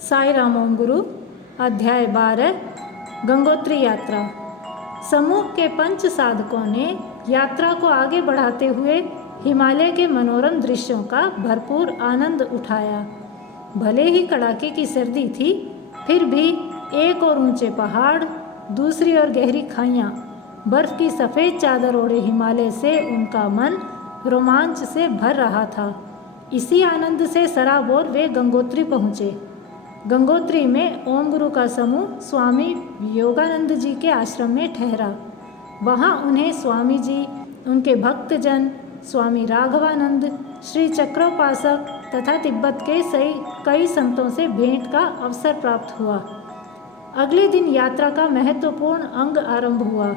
साई राम ओम गुरु। अध्याय 12 गंगोत्री यात्रा। समूह के पंच साधकों ने यात्रा को आगे बढ़ाते हुए हिमालय के मनोरम दृश्यों का भरपूर आनंद उठाया। भले ही कड़ाके की सर्दी थी, फिर भी एक और ऊंचे पहाड़, दूसरी ओर गहरी खाइयाँ, बर्फ की सफ़ेद चादर ओढ़े हिमालय से उनका मन रोमांच से भर रहा था। इसी आनंद से सराबोर वे गंगोत्री पहुँचे। गंगोत्री में ओम गुरु का समूह स्वामी योगानंद जी के आश्रम में ठहरा। वहाँ उन्हें स्वामी जी, उनके भक्तजन स्वामी राघवानंद, श्री चक्रोपासक तथा तिब्बत के कई संतों से भेंट का अवसर प्राप्त हुआ। अगले दिन यात्रा का महत्वपूर्ण अंग आरंभ हुआ।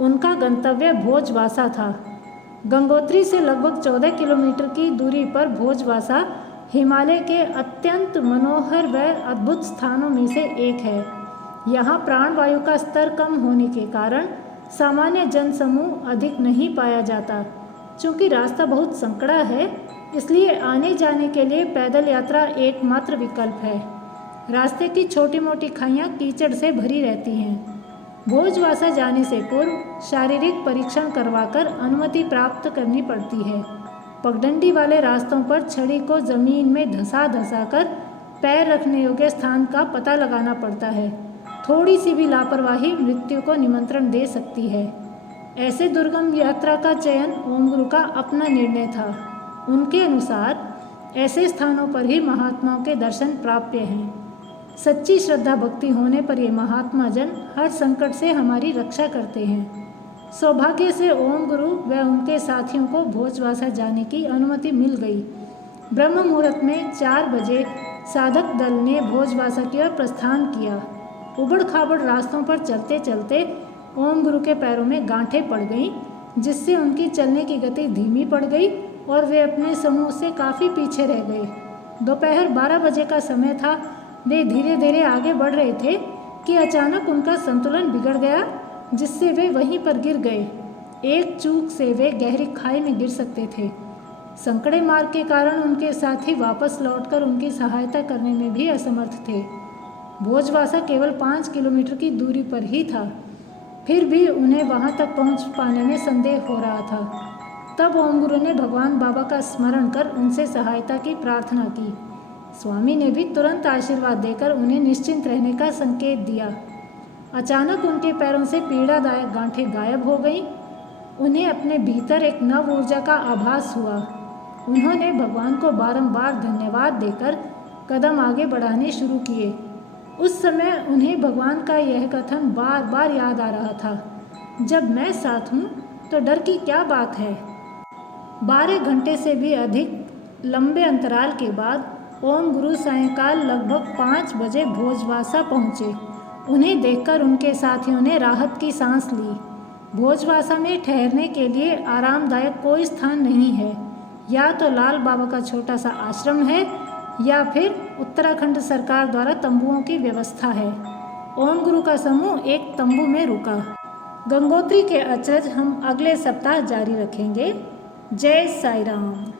उनका गंतव्य भोजवासा था। गंगोत्री से लगभग 14 किलोमीटर की दूरी पर भोजवासा हिमालय के अत्यंत मनोहर व अद्भुत स्थानों में से एक है। यहाँ प्राणवायु का स्तर कम होने के कारण सामान्य जनसमूह अधिक नहीं पाया जाता। चूँकि रास्ता बहुत संकरा है, इसलिए आने जाने के लिए पैदल यात्रा एकमात्र विकल्प है। रास्ते की छोटी मोटी खाइयाँ कीचड़ से भरी रहती हैं। भोजवासा जाने से पूर्व शारीरिक परीक्षण करवाकर अनुमति प्राप्त करनी पड़ती है। पगडंडी वाले रास्तों पर छड़ी को ज़मीन में धंसा धंसा कर पैर रखने योग्य स्थान का पता लगाना पड़ता है। थोड़ी सी भी लापरवाही मृत्यु को निमंत्रण दे सकती है। ऐसे दुर्गम यात्रा का चयन ओम गुरु का अपना निर्णय था। उनके अनुसार ऐसे स्थानों पर ही महात्माओं के दर्शन प्राप्य हैं। सच्ची श्रद्धा भक्ति होने पर ये महात्मा जन हर संकट से हमारी रक्षा करते हैं। सौभाग्य से ओम गुरु व उनके साथियों को भोजवासा जाने की अनुमति मिल गई। ब्रह्म मुहूर्त में 4 बजे साधक दल ने भोजवासा की ओर प्रस्थान किया। उबड़ खाबड़ रास्तों पर चलते चलते ओम गुरु के पैरों में गांठें पड़ गईं, जिससे उनकी चलने की गति धीमी पड़ गई और वे अपने समूह से काफ़ी पीछे रह गए। दोपहर 12 बजे का समय था। वे धीरे धीरे आगे बढ़ रहे थे कि अचानक उनका संतुलन बिगड़ गया, जिससे वे वहीं पर गिर गए। एक चूक से वे गहरी खाई में गिर सकते थे। संकड़े मार्ग के कारण उनके साथी वापस लौटकर उनकी सहायता करने में भी असमर्थ थे। भोजवासा केवल 5 किलोमीटर की दूरी पर ही था, फिर भी उन्हें वहां तक पहुंच पाने में संदेह हो रहा था। तब ओम गुरु ने भगवान बाबा का स्मरण कर उनसे सहायता की प्रार्थना की। स्वामी ने भी तुरंत आशीर्वाद देकर उन्हें निश्चिंत रहने का संकेत दिया। अचानक उनके पैरों से पीड़ादायक गांठें गायब हो गईं। उन्हें अपने भीतर एक नव ऊर्जा का आभास हुआ। उन्होंने भगवान को बारंबार धन्यवाद देकर कदम आगे बढ़ाने शुरू किए। उस समय उन्हें भगवान का यह कथन बार बार याद आ रहा था, जब मैं साथ हूँ तो डर की क्या बात है। 12 घंटे से भी अधिक लंबे अंतराल के बाद ओम गुरु सायंकाल लगभग 5 बजे भोजवासा पहुँचे। उन्हें देखकर उनके साथियों ने राहत की सांस ली। भोजवासा में ठहरने के लिए आरामदायक कोई स्थान नहीं है। या तो लाल बाबा का छोटा सा आश्रम है या फिर उत्तराखंड सरकार द्वारा तंबुओं की व्यवस्था है। ओम गुरु का समूह एक तंबू में रुका। गंगोत्री के अचरज हम अगले सप्ताह जारी रखेंगे। जय साई राम।